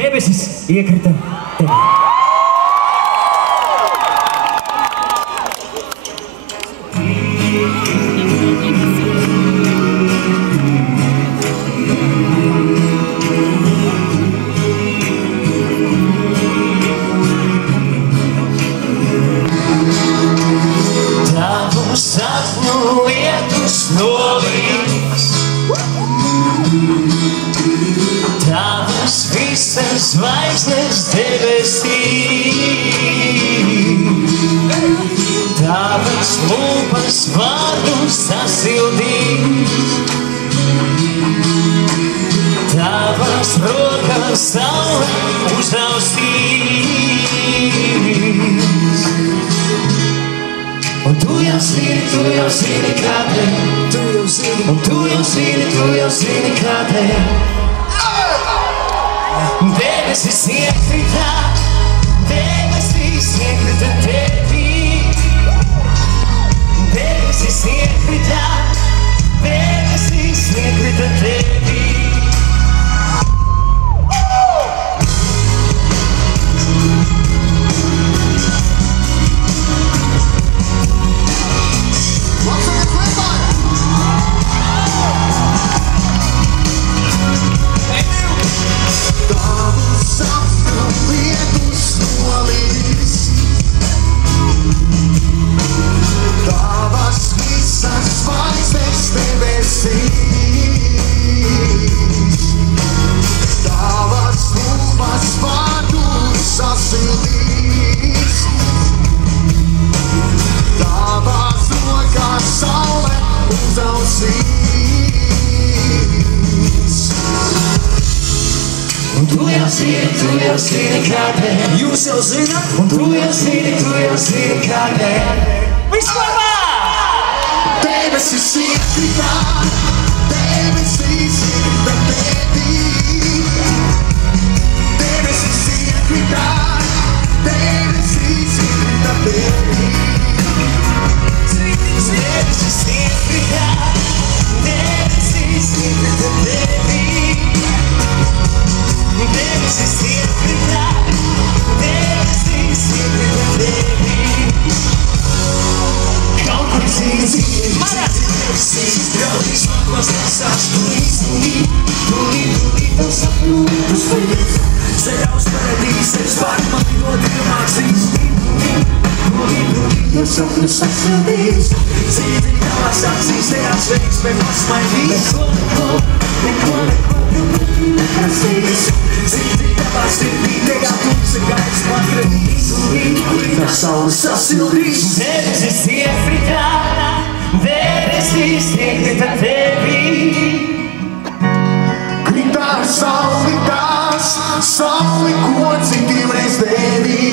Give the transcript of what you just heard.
Debesis iekrita tevi. Tavu sapņu lietus nolīgs, tavas visas zvaigznes debesīs, tavas lūpas vārdus sasildīs, tavas rokas saule uzraustīs. Un tu jau zini kādēļ, un tu jau zini kādēļ. Debesis iekrita tevī, debesis iekrita tevī. Tavas lūpas vārdus sasildīs, tavas rokas saule uzraustīs. Un tu jau zini kādēļ. Jūs jau zināt? Un tu jau zini kādēļ. Viss kopā! Debesis iekrita tevī, debesis iekrita tevī. Debesis iekrita tevī. Debesis iekrita tevī. Kaut kur dzīvi, debesīs draudīs makos nesās tūlīt tev sapņu uzspīd. Ceļā uz paradīzes var mani nodien māksīs. Tūlīt tev sapņu sasildīs. Dzīvi tavās acīs, tajās veiksme pasmaidīs. Neko neprasīs. Dzīvi tavā sirdī, tajā tumsa gaisma atradīs. Tūlīt tev saule sasildīs. Debesis iekrita tevī. Kritās sauli, ko citiem reiz devīs.